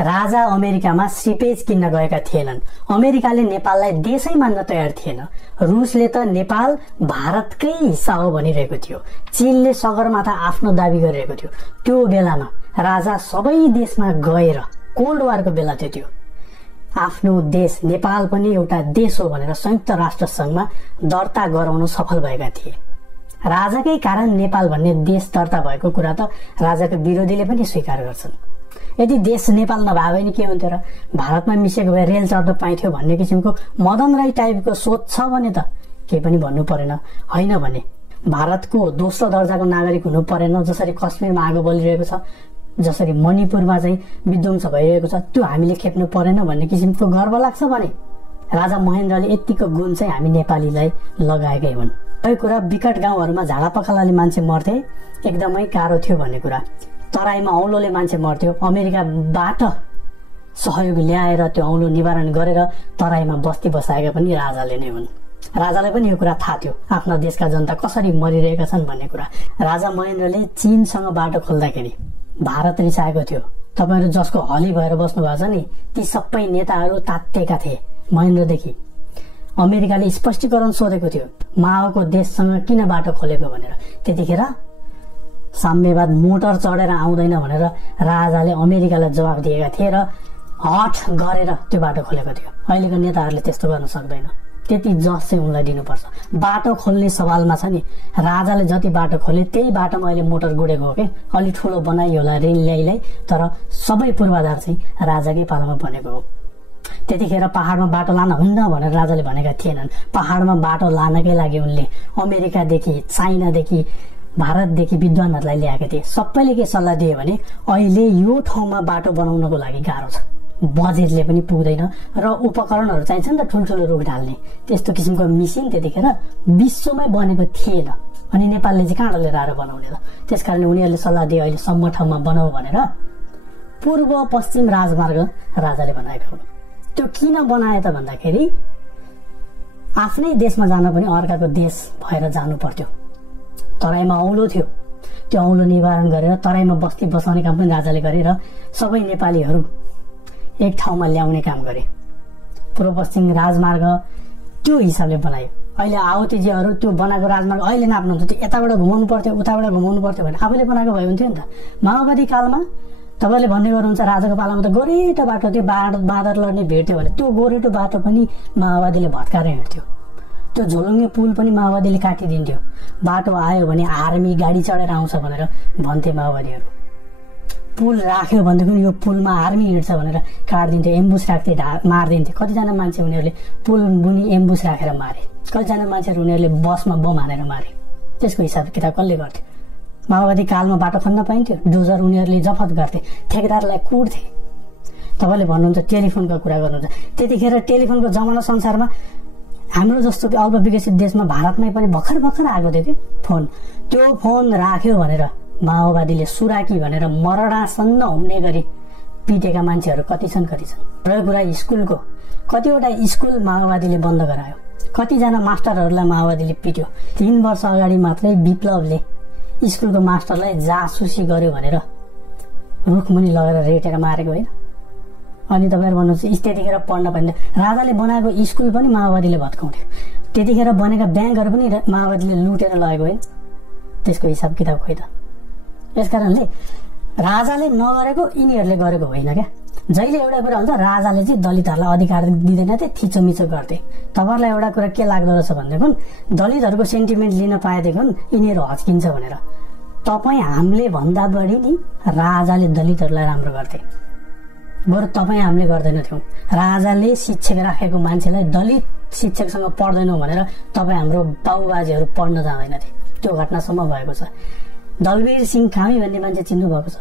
राजा अमेरिकामा सिपेज किन्न गएका थिएनन्। अमेरिकाले नेपाललाई देशै मान्न तयार थिएन। रुसले त नेपाल भारतकै हिस्सा हो भनिरहेको थियो। चीनले सगरमाथा आफ्नो दाबी गरिरहेको थियो। त्यो बेलामा राजा सबै देशमा गएर कोल्ड वारको बेला थियो त्यो। आफ्नो देश नेपाल पनि एउटा देश हो भनेर संयुक्त राष्ट्र संघमा दर्ता गराउन सफल भएका थिए। राजाकै कारण नेपाल भन्ने देश दर्ता भएको कुरा त राजाको विरोधीले पनि स्वीकार गर्छन्। यदि देश नेपाल नभए भने के हुन्थ्यो र? भारतमा मिसेको भए रेल चढ्न पाइन्थ्यो भन्ने किसिमको मदन राई टाइपको सोच छ भने त केही पनि भन्नु परेन। होइन भने भारतको दोस्रो दर्जाको नागरिक हुनु परेन। जसरी कश्मीरमा आगो बलिरहेको छ, जसरी मणिपुरमा चाहिँ विध्वंस भइरहेको छ, त्यो हामीले खेप्नु परेन भन्ने किसिमको गर्व लाग्छ भने राजा महेन्द्रले यतिको गुण चाहिँ हामी नेपालीलाई लगाएकै हुन्। यो कुरा विकट गाउँहरूमा झाडा पखालाले मान्छे मर्थे एकदमै गाह्रो थियो भन्ने कुरा। तराईमा औलोले मान्छे मर्थ्यो। अमेरिकाबाट सहयोग ल्याएर त्यो औलो निवारण गरेर तराईमा बस्ती बसाएका पनि राजाले नै हुन्। राजालाई पनि यो कुरा थाहा थियो आफ्ना देशका जनता कसरी मरिरहेका छन् भन्ने कुरा। राजा महेन्द्रले चीनसँग बाटो खोल्दाखेरि भारत रिसाएको थियो। तपाईहरु जसको हली भएर बस्नु भएको छ नि, ती सबै नेताहरू तात्तेका थिए महेन्द्रदेखि। अमेरिकाले स्पष्टीकरण सोधेको थियो माओको देशसँग किन बाटो खोलेको भनेर। त्यतिखेर साम्यवाद मोटर चढेर आउँदैन भनेर राजाले अमेरिकालाई जवाफ दिएका थिए र हट गरेर त्यो बाटो खोलेको थियो। अहिलेको नेताहरूले त्यस्तो गर्न सक्दैन। त्यति जस चाहिँ उनलाई दिनुपर्छ। बाटो खोल्ने सवालमा छ नि, राजाले जति बाटो खोले त्यही बाटोमा अहिले मोटर गुडेको हो कि। अलि ठुलो बनाइयो होला रेल ल्याइलाई, तर सबै पूर्वाधार चाहिँ राजाकै पालामा बनेको हो। त्यतिखेर पहाडमा बाटो लान हुन्न भनेर राजाले भनेका थिएनन्। पहाडमा बाटो लानकै लागि उनले अमेरिकादेखि, चाइनादेखि, भारतदेखि विद्वानहरूलाई ल्याएका थिए। सबैले के सल्लाह दिए भने अहिले यो ठाउँमा बाटो बनाउनको लागि गाह्रो छ, बजेटले पनि पुग्दैन र उपकरणहरू चाहिन्छ नि त ठुल्ठुलो रुख ढाल्ने। त्यस्तो किसिमको मिसिन त्यतिखेर विश्वमै बनेको थिएन। अनि नेपालले चाहिँ कहाँ लिएर आएर बनाउने त? त्यसकारण उनीहरूले सल्लाह दिए अहिले सम्म ठाउँमा बनाऊ भनेर पूर्व पश्चिम राजमार्ग राजाले बनाएका हुन्। त्यो किन बनाए त भन्दाखेरि आफ्नै देशमा जान पनि अर्काको देश भएर जानु पर्थ्यो। तराईमा औलो थियो, त्यो औलो निवारण गरेर तराईमा बस्ती बसाउने काम पनि राजाले गरे र सबै नेपालीहरू एक ठाउँमा ल्याउने काम गरे। पूर्व पश्चिम राजमार्ग त्यो हिसाबले बनायो। अहिले आवतीजीहरू त्यो बनाएको राजमार्ग अहिले नाप्नुहुन्छ, त्यो यताबाट घुमाउनु पर्थ्यो, उताबाट घुमाउनु पर्थ्यो भने आफूले बनाएको भए हुन्थ्यो नि त। माओवादी कालमा तपाईँले भन्ने गर्नुहुन्छ राजाको पालामा त गोरेटो बाटो थियो, बाँदर लड्ने भेट्थ्यो भने त्यो गोरेटो बाटो पनि माओवादीले भत्काएर हिँड्थ्यो। त्यो झोलुङ्गे पुल पनि माओवादीले काटिदिन्थ्यो। बाटो आयो भने आर्मी गाडी चढेर आउँछ भनेर भन्थे माओवादीहरू। पुल राख्यो भनेदेखि यो पुलमा आर्मी हिँड्छ भनेर काटिदिन्थ्यो, एम्बुस राख्थे, मारिदिन्थे। कतिजना मान्छे उनीहरूले पुल मुनि एम्बुस राखेर मारे, कतिजना मान्छेहरू उनीहरूले बसमा बम हानेर मारे। त्यसको हिसाब किताब कसले गर्थ्यो? माओवादी कालमा बाटो खन्न पाइन्थ्यो, डोजर उनीहरूले जफत गर्थे, ठेकेदारलाई कुट्थे। तपाईँले भन्नुहुन्छ टेलिफोनको कुरा गर्नुहुन्छ, त्यतिखेर टेलिफोनको जमाना संसारमा हाम्रो जस्तो अल्प विकसित देशमा भारतमै पनि भर्खर आएको थियो कि फोन। त्यो फोन राख्यो भनेर माओवादीले सुराकी भनेर मरणासन्न हुने गरी पिटेका मान्छेहरू कति छन्। र कुरा स्कुलको कतिवटा स्कुल माओवादीले बन्द गरायो, कतिजना मास्टरहरूलाई माओवादीले पिट्यो। 3 वर्ष अगाडि मात्रै विप्लवले स्कुलको मास्टरलाई जासुसी गर्यो भनेर रुखमुनि लगेर रेटेर मारेको होइन। अनि तपाईँहरू भन्नुहुन्छ त्यतिखेर पढ्न पाइँदैन। राजाले बनाएको स्कुल पनि माओवादीले भत्काउँथ्यो। त्यतिखेर बनेका ब्याङ्कहरू पनि माओवादीले लुटेर लगेको होइन। त्यसको हिसाब किताब खोइ त। यसकारणले राजाले नगरेको यिनीहरूले गरेको होइन क्या। जहिले एउटा कुरा हुन्छ राजाले चाहिँ दलितहरूलाई अधिकार दिँदैन थिए, थिचोमिचो गर्थे। तपाईँहरूलाई एउटा कुरा के लाग्दो रहेछ भनेदेखि दलितहरूको सेन्टिमेन्ट लिन पाएदेखि यिनीहरू हच्किन्छ भनेर। तपाईँ हामीले भन्दा बढी नि राजाले दलितहरूलाई राम्रो गर्थे। बरु तपाईँ हामीले गर्दैनथ्यौँ। राजाले शिक्षक राखेको मान्छेलाई दलित शिक्षकसँग पढ्दैनौँ भनेर तपाईँ हाम्रो बाबुबाजेहरू पढ्न जाँदैनथे। त्यो घटनासम्म भएको छ। दलवीर सिंह कामी भन्ने मान्छे चिन्नु भएको छ।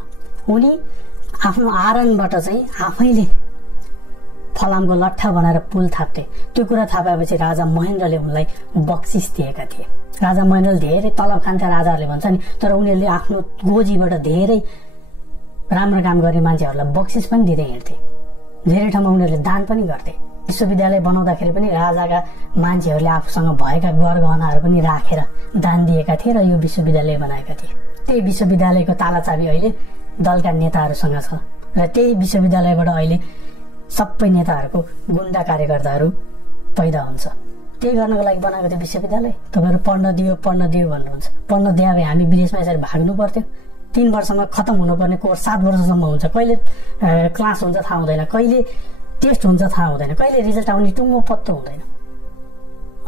उनी आफ्नो आरनबाट चाहिँ आफैले फलामको लट्ठा बनाएर पुल थाप्थे। त्यो कुरा थाहा पाएपछि राजा महेन्द्रले उनलाई बक्सिस दिएका थिए। राजा महेन्द्रले धेरै तलब खान्थे राजाहरूले भन्छ नि, तर उनीहरूले आफ्नो गोजीबाट धेरै राम्रो काम गर्ने मान्छेहरूलाई बक्सिस पनि दिँदै हिँड्थे। धेरै ठाउँमा उनीहरूले दान पनि गर्थे। विश्वविद्यालय बनाउँदाखेरि पनि राजाका मान्छेहरूले आफूसँग भएका गरगहनाहरू पनि राखेर दान दिएका थिए र यो विश्वविद्यालय बनाएका थिए। त्यही विश्वविद्यालयको तालाचाबी अहिले दलका नेताहरूसँग छ। र त्यही विश्वविद्यालयबाट अहिले सबै नेताहरूको गुन्डा कार्यकर्ताहरू पैदा हुन्छ। त्यही गर्नको लागि बनाएको थियो विश्वविद्यालय। तपाईँहरू पढ्न दियो भन्नुहुन्छ। पढ्न दिए भए हामी विदेशमा यसरी भाग्नु पर्थ्यो। 3 वर्षमा खत्म हुनुपर्ने कोर्स 7 वर्षसम्म हुन्छ। कहिले क्लास हुन्छ थाहा हुँदैन, कहिले टेस्ट हुन्छ थाहा हुँदैन, कहिले रिजल्ट आउने टुङ्गो पत्तो हुँदैन।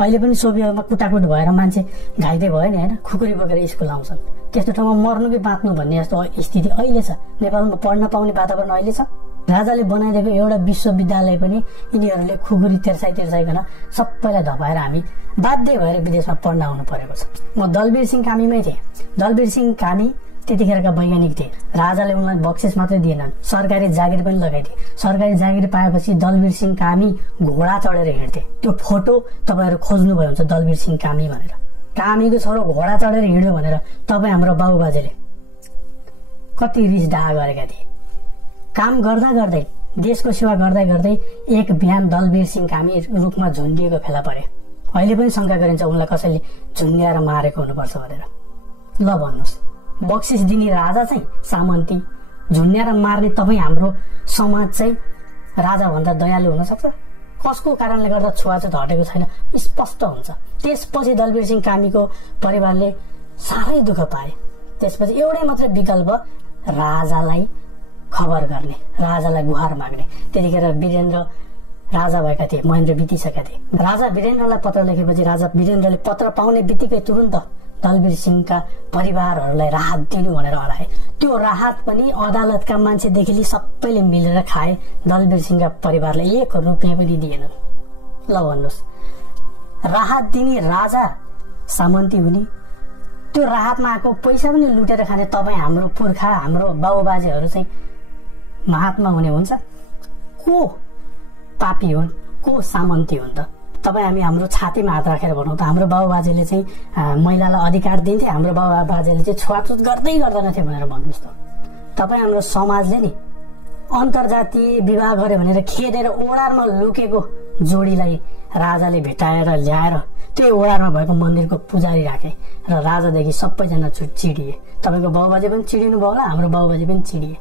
अहिले पनि सोभियतमा कुटाकुट भएर मान्छे घाइते भयो नि होइन, खुकुरी बोकेर स्कुल आउँछन्। त्यस्तो ठाउँमा मर्नु कि बाँच्नु भन्ने जस्तो स्थिति अहिले छ। नेपालमा पढ्न पाउने वातावरण अहिले छ। राजाले बनाइदिएको एउटा विश्वविद्यालय पनि यिनीहरूले खुकुरी तेर्साइकन सबैलाई धपाएर हामी बाध्य भएर विदेशमा पढ्न आउनु परेको छ। म दलवीर सिंह कामीमै थिएँ। दलवीर सिंह कामी त्यतिखेरका वैज्ञानिक थिए। राजाले उनलाई बक्सिस मात्रै दिएनन्, सरकारी जागिर पनि लगाइदिए। सरकारी जागिर पाएपछि दलवीर सिंह कामी घोडा चढेर हिँड्थे। त्यो फोटो तपाईँहरू खोज्नुभयो हुन्छ दलवीर सिंह कामी भनेर। कामीको छोरो घोडा चढेर हिँड्यो भनेर तपाईँ हाम्रो बाबुबाजेले कति रिस डाहा गरेका थिए। काम गर्दा गर्दै देशको सेवा गर्दै गर्दै एक बिहान दलवीर सिंह कामी रुखमा झुन्डिएको फेला परे। अहिले पनि शंका गरिन्छ उनलाई कसैले झुन्ड्याएर मारेको हुनुपर्छ भनेर। ल भन्नुहोस्, बक्सिस दिने राजा चाहिँ सामन्ती, झुन्ड्याएर मार्ने तपाईँ हाम्रो समाज चाहिँ राजाभन्दा दयालु हुन सक्छ? कसको कारणले गर्दा छुवाछुत हटेको छैन स्पष्ट हुन्छ। त्यसपछि दलवीर सिंह कामीको परिवारले साह्रै दुःख पाए। त्यसपछि एउटै मात्रै विकल्प, राजालाई खबर गर्ने, राजालाई गुहार माग्ने। त्यतिखेर वीरेन्द्र राजा भएका थिए, महेन्द्र बितिसकेका थिए। राजा वीरेन्द्रलाई पत्र लेखेपछि राजा वीरेन्द्रले पत्र पाउने बित्तिकै तुरन्त दलवीर सिंहका परिवारहरूलाई राहत दिनु भनेर हराए। त्यो राहत पनि अदालतका मान्छेदेखि लिई सबैले मिलेर खाए। दलवीर सिंहका परिवारले 1 रुपियाँ पनि दिएनन्। ल भन्नुहोस्, राहत दिने राजा सामन्ती हुने, त्यो राहतमा आएको पैसा पनि लुटेर खाने तपाईँ हाम्रो पुर्खा, हाम्रो बाबुबाजेहरू चाहिँ महात्मा हुने हुन्छ? को पापी हुन्, को सामन्ती हुन् त? तपाईँ हामी हाम्रो छातीमा हात राखेर भनौँ त हाम्रो बाबुबाजेले चाहिँ महिलालाई अधिकार दिन्थे, हाम्रो बाबुबाजेले चाहिँ छुवाछुत गर्दै गर्दैनथे भनेर भन्नुहोस् त। तपाईँ हाम्रो समाजले नि अन्तर्जातीय विवाह गर्यो भनेर खेदेर ओडारमा लुकेको जोडीलाई राजाले भेटाएर ल्याएर त्यो ओडारमा भएको मन्दिरको पुजारी राखे र राजादेखि सबैजना चिडिए। तपाईँको बाबुबाजे पनि चिडिनु भयो होला, हाम्रो बाबुबाजे पनि चिडिए।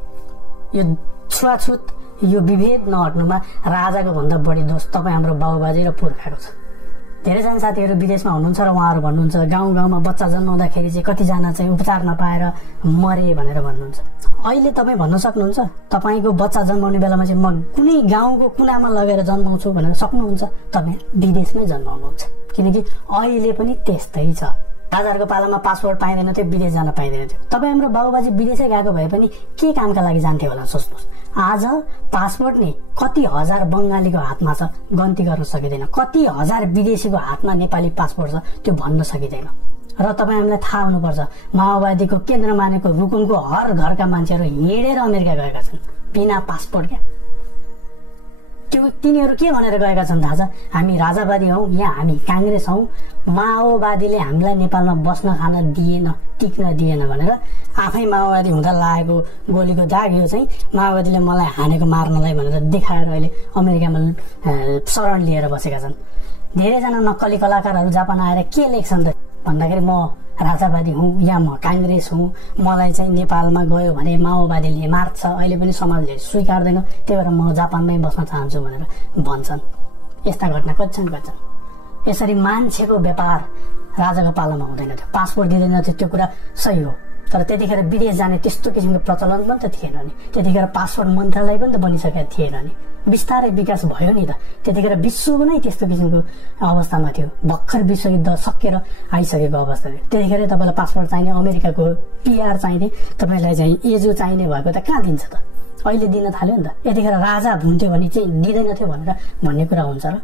यो छुवाछुत, यो विभेद नहट्नुमा राजाको भन्दा बढी दोष तपाईँ हाम्रो बाबुबाजे र पुर्खाको छ। धेरैजना साथीहरू विदेशमा हुनुहुन्छ र उहाँहरू भन्नुहुन्छ गाउँ गाउँमा बच्चा जन्माउँदाखेरि चाहिँ कतिजना चाहिँ उपचार नपाएर मरे भनेर भन्नुहुन्छ। अहिले तपाईँ भन्न सक्नुहुन्छ तपाईँको बच्चा जन्माउने बेलामा चाहिँ म कुनै गाउँको कुनामा लगेर जन्माउँछु भनेर सक्नुहुन्छ? तपाईँ विदेशमै जन्माउनुहुन्छ, किनकि अहिले पनि त्यस्तै छ। राजाहरूको पालामा पासपोर्ट पाइँदैन थियो, विदेश जान पाइँदैन थियो। तपाईँ हाम्रो बाबुबाजे विदेशै गएको भए पनि के कामका लागि जान्थे होला सोच्नुहोस्। आज पासपोर्ट नि कति हजार बङ्गालीको हातमा छ, गन्ती गर्न सकिँदैन। कति हजार विदेशीको हातमा नेपाली पासपोर्ट छ, त्यो भन्न सकिँदैन। र तपाईँ हामीलाई थाहा हुनुपर्छ, माओवादीको केन्द्र मानेको रुकुमको हर घरका मान्छेहरू हिँडेर अमेरिका गएका छन् बिना पासपोर्ट। क्या त्यो तिनीहरू के भनेर गएका छन् थाहा छ? हामी राजावादी हौ, यहाँ हामी काङ्ग्रेस हौ, माओवादीले हामीलाई नेपालमा बस्न खान दिएन, टिक्न दिएन भनेर आफै माओवादी हुँदा लागेको गोलीको दाग यो चाहिँ माओवादीले मलाई हानेको मार्नलाई भनेर देखाएर अहिले अमेरिकामा शरण लिएर बसेका छन्। धेरैजना नक्कली कलाकारहरू जापान आएर के लेख्छन् त भन्दाखेरि म राजावादी हुँ या म काङ्ग्रेस हुँ, मलाई चाहिँ नेपालमा गयो भने माओवादीले मार्छ, अहिले पनि समाजले स्वीकार्दैन, त्यही भएर म जापानमै बस्न चाहन्छु भनेर भन्छन्। यस्ता घटना कति छन्। यसरी मान्छेको व्यापार राजाको पालामा हुँदैन थियो, पासपोर्ट दिँदैन थियो, त्यो कुरा सही हो। तर त्यतिखेर विदेश जाने त्यस्तो किसिमको प्रचलन पनि त थिएन नि। त्यतिखेर पासपोर्ट मन्त्रालय पनि त बनिसकेको थिएन नि। बिस्तारै विकास भयो नि त। त्यतिखेर विश्व नै त्यस्तो किसिमको अवस्थामा थियो, भर्खर विश्वयुद्ध सकेर आइसकेको अवस्था थियो। त्यतिखेर तपाईँलाई पासपोर्ट चाहिने, अमेरिकाको PR चाहिने, तपाईँलाई चाहिँ एजो चाहिने भएको त कहाँ दिन्छ त? अहिले दिन थाल्यो नि त। यतिखेर राजा हुन्थ्यो भने चाहिँ दिँदैन थियो भनेर भन्ने कुरा हुन्छ र?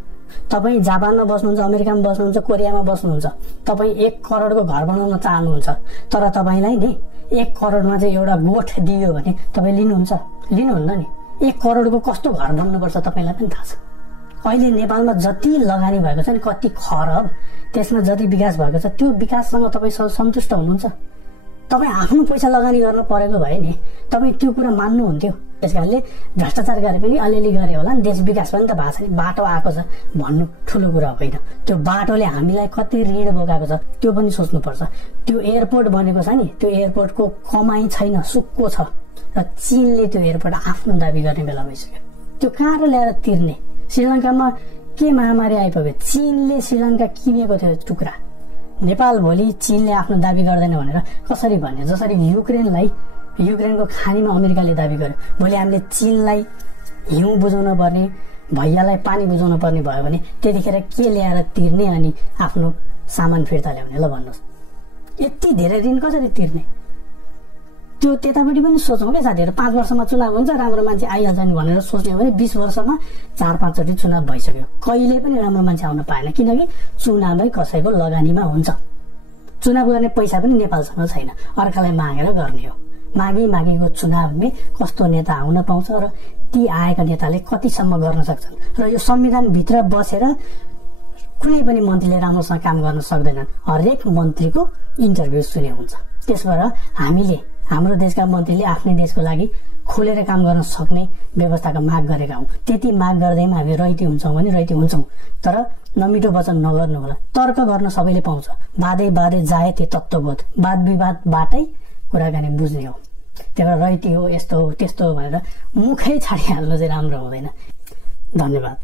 तपाईँ जापानमा बस्नुहुन्छ, अमेरिकामा बस्नुहुन्छ, कोरियामा बस्नुहुन्छ, तपाईँ 1 करोडको घर बनाउन चाहनुहुन्छ, तर तपाईँलाई नि 1 करोडमा चाहिँ एउटा गोठ दियो भने तपाईँ लिनुहुन्छ? लिनुहुन्न नि। 1 करोडको कस्तो घर बन्नुपर्छ तपाईँलाई पनि थाहा छ। अहिले नेपालमा जति लगानी भएको छ नि, कति खरब, त्यसमा जति विकास भएको छ, त्यो विकाससँग तपाईँ सन्तुष्ट हुनुहुन्छ? तपाईँ आफ्नो पैसा लगानी गर्नु परेको भए नि तपाईँ त्यो कुरा मान्नुहुन्थ्यो। त्यसकारणले भ्रष्टाचार गरे पनि अलिअलि गरे होला नि, देश विकास पनि त भएको छ नि, बाटो आएको छ भन्नु ठुलो कुरा होइन। त्यो बाटोले हामीलाई कति ऋण बोकाएको छ त्यो पनि सोच्नुपर्छ। त्यो एयरपोर्ट बनेको छ नि, त्यो एयरपोर्टको कमाई छैन, सुक्को छ। र चीनले त्यो एयरपोर्ट आफ्नो दाबी गर्ने बेला भइसक्यो। त्यो कहाँ र ल्याएर तिर्ने? श्रीलङ्कामा के महामारी आइपुग्यो? चीनले श्रीलङ्का किनेको थियो टुक्रा। नेपाल भोलि चीनले आफ्नो दाबी गर्दैन भनेर कसरी भन्ने? जसरी युक्रेनको खानीमा अमेरिकाले दाबी गर्यो, भोलि हामीले चीनलाई हिउँ बुझाउन पर्ने, भैयालाई पानी बुझाउन पर्ने भयो भने त्यतिखेर के ल्याएर तिर्ने अनि आफ्नो सामान फिर्ता ल्याउने? ल भन्नुहोस्, यति धेरै ऋण कसरी तिर्ने? त्यो त्यतापट्टि पनि सोचौँ क्या साथीहरू। 5 वर्षमा चुनाव हुन्छ, राम्रो मान्छे आइहाल्छ नि भनेर सोच्ने हो भने 20 वर्षमा 4-5 चोटि चुनाव भइसक्यो, कहिले पनि राम्रो मान्छे आउन पाएन, किनकि चुनावै कसैको लगानीमा हुन्छ। चुनाव गर्ने पैसा पनि नेपालसँग छैन, अर्कालाई मागेर गर्ने हो। मागेको चुनावमै कस्तो नेता आउन पाउँछ र ती आएका नेताले कतिसम्म गर्न सक्छन्। र यो संविधानभित्र बसेर कुनै पनि मन्त्रीले राम्रोसँग काम गर्न सक्दैनन्। हरेक मन्त्रीको इन्टरभ्यू सुने हुन्छ। त्यसबाट हाम्रो देशका मन्त्रीले आफ्नै देशको लागि खोलेर काम गर्न सक्ने व्यवस्थाको माग गरेका हौँ। त्यति माग गर्दैमा हामी रैती हुन्छौँ भने रैती हुन्छौँ, तर नमिठो वचन नगर्नु होला। तर्क गर्न सबैले पाउँछ, बाधे जाए त्यो तत्त्वबोध, वाद विवादबाटै कुराकानी बुझ्ने हो। त्यही भएर रैती हो, यस्तो हो त्यस्तो हो भनेर मुखै छाडिहाल्नु चाहिँ राम्रो हुँदैन। धन्यवाद।